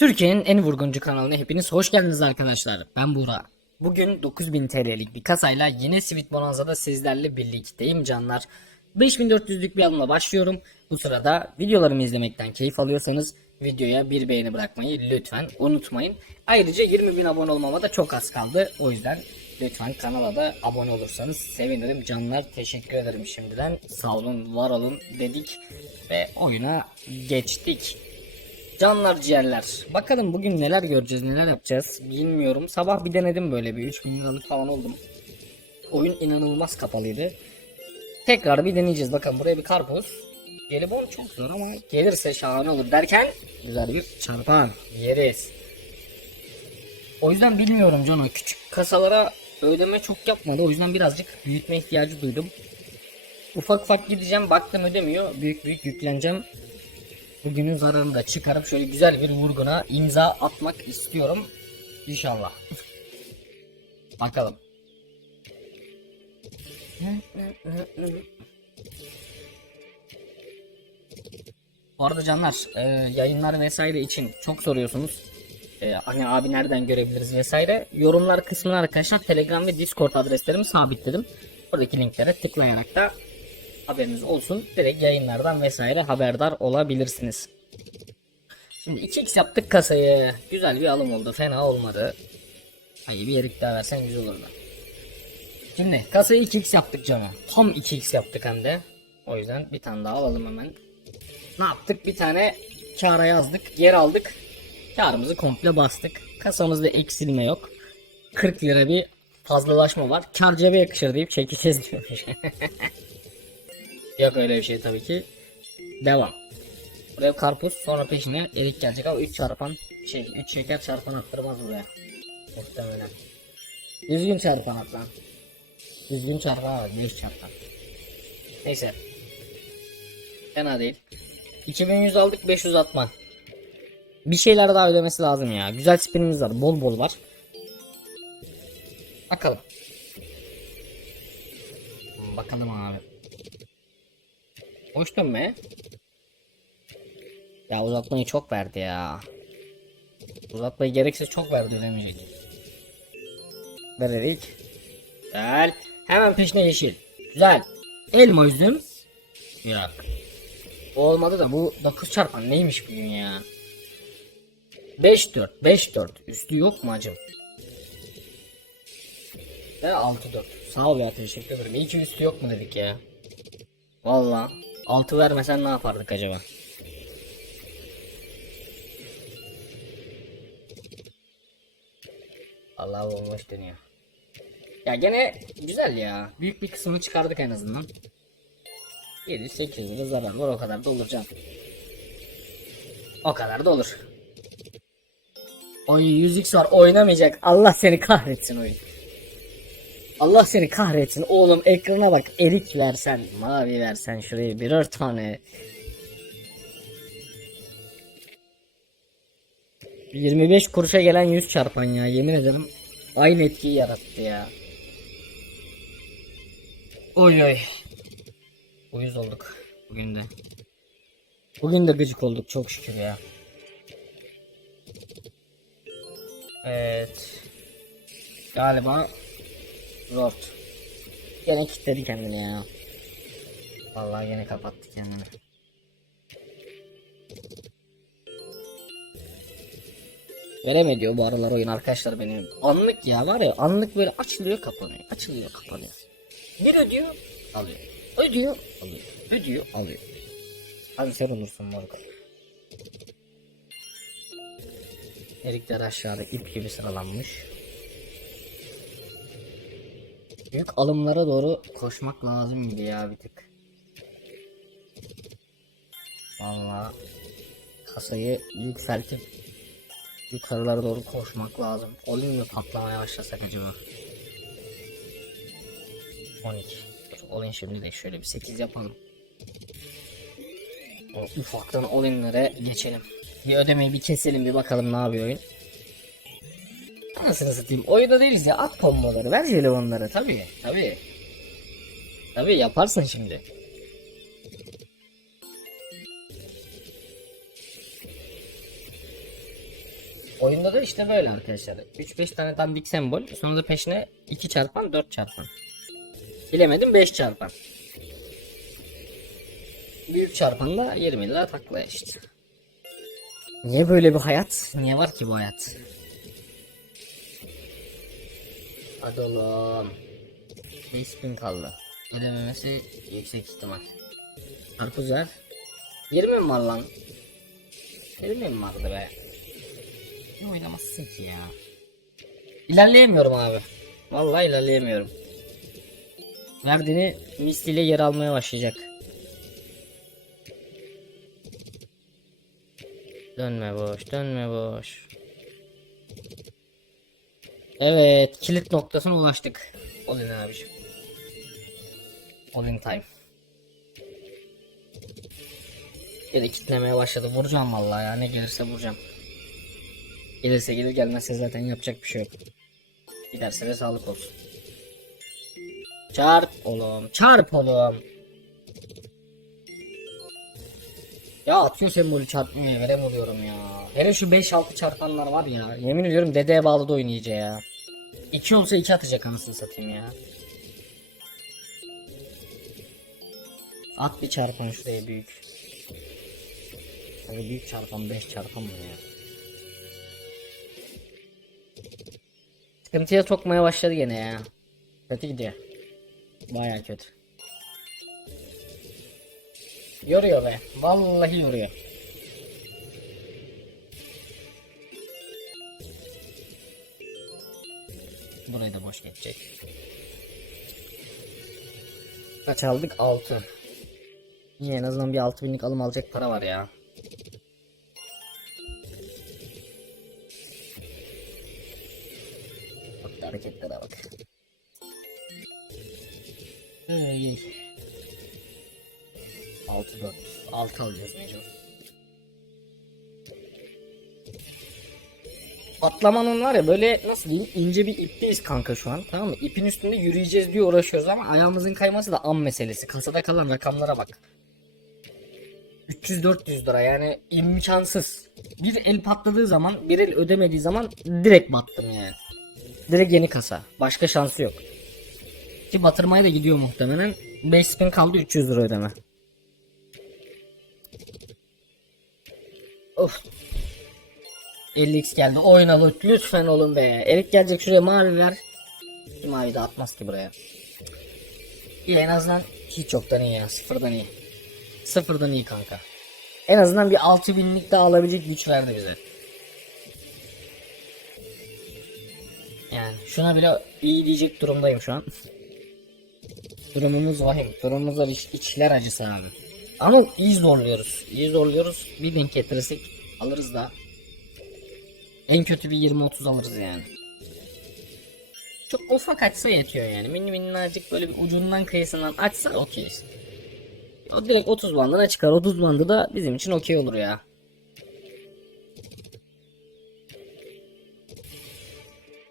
Türkiye'nin en vurguncu kanalına hepiniz hoş geldiniz arkadaşlar. Ben Buğra. Bugün 9000 TL'lik bir kasayla yine Sweet Bonanza'da sizlerle birlikteyim canlar. 5400'lük bir alımla başlıyorum. Bu sırada videolarımı izlemekten keyif alıyorsanız videoya bir beğeni bırakmayı lütfen unutmayın. Ayrıca 20.000 abone olmama da çok az kaldı. O yüzden lütfen kanala da abone olursanız sevinirim canlar. Teşekkür ederim şimdiden. Sağ olun, var olun dedik ve oyuna geçtik. Canlar ciğerler. Bakalım bugün neler göreceğiz neler yapacağız bilmiyorum. Sabah bir denedim böyle bir 3000 liralık falan oldum. Oyun inanılmaz kapalıydı. Tekrar bir deneyeceğiz. Bakın buraya bir karpuz. Jelibon çok zor ama gelirse şahane olur derken güzel bir çarpan yeriz. O yüzden bilmiyorum Cano. Küçük kasalara ödeme çok yapmadı. O yüzden birazcık büyütme ihtiyacı duydum. Ufak ufak gideceğim. Baktım ödemiyor. Büyük büyük yükleneceğim. Bugünün zararını da çıkarıp şöyle güzel bir vurguna imza atmak istiyorum. İnşallah. Bakalım. Bu arada canlar e, yayınlar vesaire için çok soruyorsunuz. E, hani abi nereden görebiliriz vesaire. Yorumlar kısmına arkadaşlar Telegram ve Discord adreslerimi sabitledim. Oradaki linklere tıklayarak da haberiniz olsun. Direkt yayınlardan vesaire haberdar olabilirsiniz. Şimdi 2x yaptık kasayı. Güzel bir alım oldu. Fena olmadı. Hayır bir yerik daha versen güzel olurdu. Şimdi kasayı 2x yaptık canım. Tam 2x yaptık hem de. O yüzden bir tane daha alalım hemen. Ne yaptık? Bir tane kara yazdık. Geri aldık. Karımızı komple bastık. Kasamızda eksilme yok. 40 lira bir fazlalaşma var. Kar cebe yakışır deyip çekeceğiz diyormuş. Yok öyle bir şey tabii ki. Devam. Buraya karpuz sonra peşine erik gelecek ama 3 çarpan şey 3 şeker çarpan attırmaz buraya. Muhtemelen. Düzgün çarpan at lan. Düzgün çarpan var 5 çarpan. Neyse. Fena değil. 2100 aldık 500 atma. Bir şeyler daha ödemesi lazım ya. Güzel spinimiz var. Bol bol var. Bakalım. Bakalım abi. Hoş dönme. Ya uzatmayı çok verdi ya. Uzatmayı gereksiz çok verdi ödemeyecek. Veredik. Güzel. Hemen peşine yeşil. Güzel. Elma üzüm. Yok. Bu olmadı da bu 9 çarpan neymiş bugün ya? 5 4 5 4 üstü yok mu acım? Ve 6 4. Sağ ol ya teşekkür ederim. İyi ki üstü yok mu dedik ya. Valla 6 vermesen ne yapardık acaba? Allah bomboş dönüyor. Ya gene güzel ya. Büyük bir kısmını çıkardık en azından. 7-8 lira zarar var o kadar da olur can. O kadar da olur. Oy 100x var oynamayacak. Allah seni kahretsin oyun. Allah seni kahretsin. Oğlum ekrana bak. Erik versen mavi versen şuraya birer tane 25 kuruşa gelen 100 çarpan ya yemin ederim aynı etkiyi yarattı ya. Oy oy. Uyuz olduk bugün de. Bugün de gıcık olduk çok şükür ya. Evet. Galiba Zor. Gene kilitledi kendini ya. Vallahi gene kapattı kendini. Vereme diyor bu aralar oyun arkadaşlar benim. Anlık ya var ya anlık böyle açılıyor kapanıyor. Açılıyor kapanıyor. Bir ödüyor alıyor. Ödüyor alıyor. Ödüyor alıyor. Hadi sen olursun moruk. Erikler aşağıda ip gibi sıralanmış. Büyük alımlara doğru koşmak lazım gibi ya bir tık. Valla kasayı yükseltip yukarılara doğru koşmak lazım. Oyun mu patlamaya başlasak acaba? 12. Olin şimdi de şöyle bir 8 yapalım. O ufaktan olinlere geçelim. Bir ödemeyi bir keselim bir bakalım ne yapıyor oyun. Anasını satayım. Oyunda değiliz ya. At komboları. Ver jelibonları. Tabii. Tabii. Tabii yaparsın şimdi. Oyunda da işte böyle arkadaşlar. 3-5 tane dandik sembol. Sonra da peşine 2 çarpan 4 çarpan. Bilemedim 5 çarpan. Büyük çarpan da 20 lira takla işte. Niye böyle bir hayat? Niye var ki bu hayat? Hadi oğlum. 5000 kaldı. Ödememesi yüksek ihtimal. Karpuz ver. 20 mi var lan? 20 mi vardı be? Ne oynamazsın ki ya? İlerleyemiyorum abi. Vallahi ilerleyemiyorum. Verdiğini misliyle yer almaya başlayacak. Dönme boş, dönme boş. Evet, kilit noktasına ulaştık. Olin abiciğim. Olin time. Yine kitlemeye başladı. Vuracağım vallahi ya. Ne gelirse vuracağım. Gelirse gelir gelmezse zaten yapacak bir şey yok. Giderse de sağlık olsun. Çarp oğlum. Çarp oğlum. Ya atıyor sembolü çarpmaya verem oluyorum ya. Hele şu 5-6 çarpanlar var ya. Yemin ediyorum dedeye bağlı da oynayacak ya. 2 olsa 2 atacak anasını satayım ya. At bir çarpan şuraya büyük. Tabii büyük çarpan 5 çarpan mı ya? Sıkıntıya sokmaya başladı gene ya. Kötü gidiyor. Baya kötü. Yoruyor be. Vallahi yoruyor. Burayı da boş geçecek. Kaç aldık? 6. Yine en azından bir 6000'lik alım alacak para var ya. Bak hareketlere bak. Ey. 6 4 6 alacağız mecbur. Atlamanın var ya böyle nasıl diyeyim ince bir ipteyiz kanka şu an tamam mı? İpin üstünde yürüyeceğiz diye uğraşıyoruz ama ayağımızın kayması da an meselesi. Kasada kalan rakamlara bak. 300-400 lira yani imkansız. Bir el patladığı zaman bir el ödemediği zaman direkt battım yani. Direkt yeni kasa. Başka şansı yok. Ki batırmaya da gidiyor muhtemelen. 5 spin kaldı 300 lira ödeme. Of. 50x geldi. Lut- lütfen oğlum be. Erik gelecek şuraya mavi ver. Bir mavi de atmaz ki buraya. İyi en azından hiç yoktan iyi ya. Sıfırdan iyi. Sıfırdan iyi kanka. En azından bir 6000'lik daha alabilecek güç verdi bize. Yani şuna bile iyi diyecek durumdayım şu an. Durumumuz vahim. Durumumuz var iç, içler acısı abi. Ama iyi zorluyoruz. İyi zorluyoruz. Bir denk getirirsek alırız da. En kötü bir 20-30 alırız yani. Çok ufak açsa yetiyor yani. Mini minnacık böyle bir ucundan kıyısından açsa okeyiz. O direkt 30 bandına çıkar. 30 bandı da bizim için okey olur ya.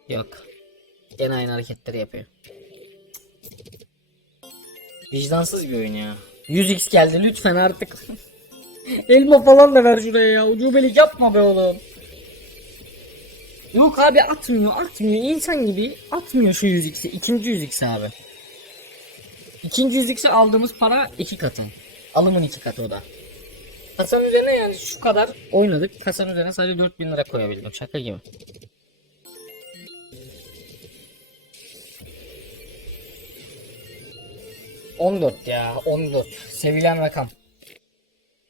Yok. Gene aynı hareketleri yapıyor. Vicdansız bir oyun ya. 100x geldi lütfen artık. Elma falan da ver şuraya ya. Ucubelik yapma be oğlum. Yok abi atmıyor atmıyor. İnsan gibi atmıyor şu 100x'i. İkinci 100x abi. İkinci 100x'i aldığımız para iki katı. Alımın iki katı o da. Kasanın üzerine yani şu kadar oynadık. Kasanın üzerine sadece 4000 lira koyabildim. Şaka gibi. On dört ya 14 sevilen rakam.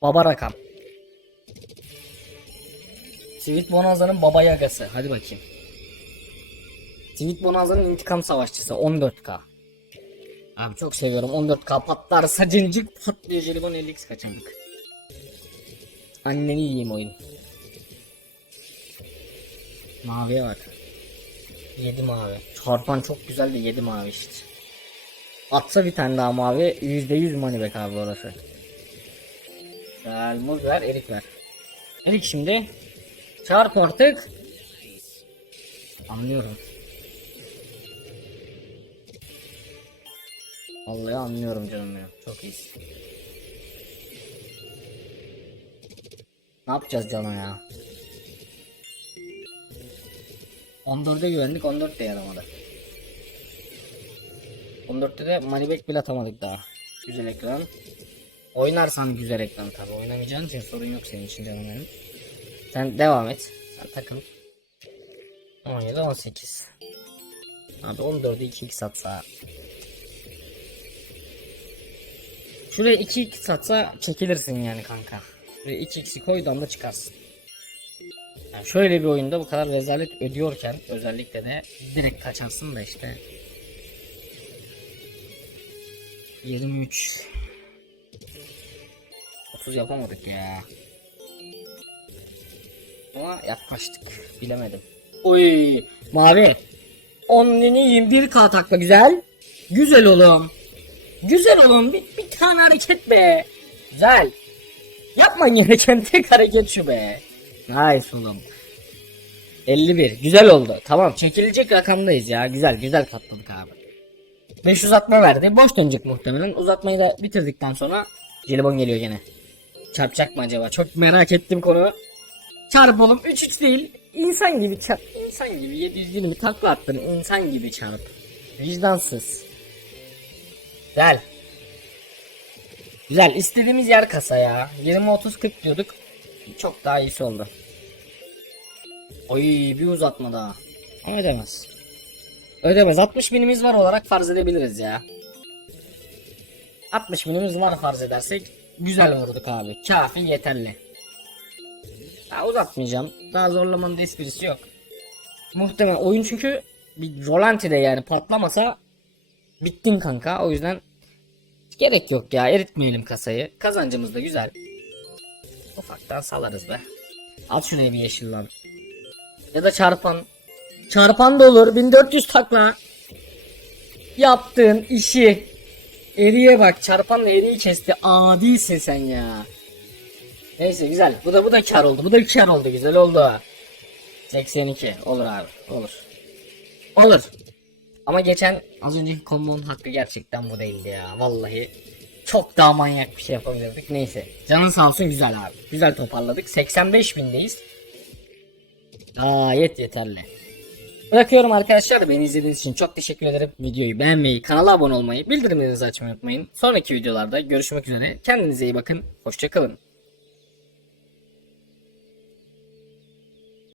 Baba rakam. Sweet Bonanza'nın baba yagası. Hadi bakayım. Sweet Bonanza'nın intikam savaşçısı 14k. Abi çok seviyorum 14k patlarsa cincik patlıyor jelibon 50x kaçanlık. Anneni yiyeyim oyun. Maviye bak. 7 mavi. Çarpan çok güzel de 7 mavi işte. Atsa bir tane daha mavi %100 money abi orası. Güzel muz ver erik ver. Erik şimdi. Çarp artık. Anlıyorum. Vallahi anlıyorum canım ya. Çok iyisin. Ne yapacağız cana ya? 14'e güvendik 14 de yaramadı. 14'te de Malibek bile atamadık daha. Güzel ekran. Oynarsan güzel ekran tabi. Oynamayacağın için sorun yok senin için canım benim. Sen devam et. Sen takıl. 17 18. Abi 14'ü 2 2 satsa. Şuraya 2 2 satsa çekilirsin yani kanka. Şuraya 2 2 koy damla çıkarsın. Yani şöyle bir oyunda bu kadar rezalet ödüyorken özellikle de direkt kaçarsın da işte 23 30 yapamadık ya. Ama yaklaştık. Bilemedim. Oy mavi. 10 21 k takla güzel. Güzel oğlum. Güzel oğlum. Bir, bir tane hareket be. Güzel. Yapman gereken tek hareket şu be. Nice oğlum. 51. Güzel oldu. Tamam çekilecek rakamdayız ya. Güzel güzel katladık abi. 5 uzatma verdi. Boş dönecek muhtemelen. Uzatmayı da bitirdikten sonra jelibon geliyor gene. Çarpacak mı acaba? Çok merak ettim konu. Çarp oğlum 3-3 değil. İnsan gibi çarp. İnsan gibi 720 takla attın. İnsan gibi çarp. Vicdansız. Güzel. Güzel. istediğimiz yer kasa ya. 20-30-40 diyorduk. Çok daha iyisi oldu. Oy bir uzatma daha. Ödemez. Ödemez. 60 binimiz var olarak farz edebiliriz ya. 60 binimiz var farz edersek güzel vurduk abi. Kafi yeterli. Daha uzatmayacağım. Daha zorlamanın da esprisi yok. Muhtemelen oyun çünkü bir rolantide yani patlamasa bittin kanka. O yüzden gerek yok ya eritmeyelim kasayı. Kazancımız da güzel. Ufaktan salarız be. At şuraya bir yeşil lan. Ya da çarpan. Çarpan da olur. 1400 takla. Yaptığın işi. Eriye bak. Çarpanla eriyi kesti. Adisin sen ya. Neyse güzel. Bu da bu da kar oldu. Bu da bir kar oldu. Güzel oldu. 82. Olur abi. Olur. Olur. Ama geçen az önceki kombonun hakkı gerçekten bu değildi ya. Vallahi çok daha manyak bir şey yapabilirdik. Neyse. Canın sağ olsun güzel abi. Güzel toparladık. 85 bindeyiz. Gayet yeterli. Bırakıyorum arkadaşlar. Beni izlediğiniz için çok teşekkür ederim. Videoyu beğenmeyi, kanala abone olmayı, bildirimlerinizi açmayı unutmayın. Sonraki videolarda görüşmek üzere. Kendinize iyi bakın. Hoşçakalın.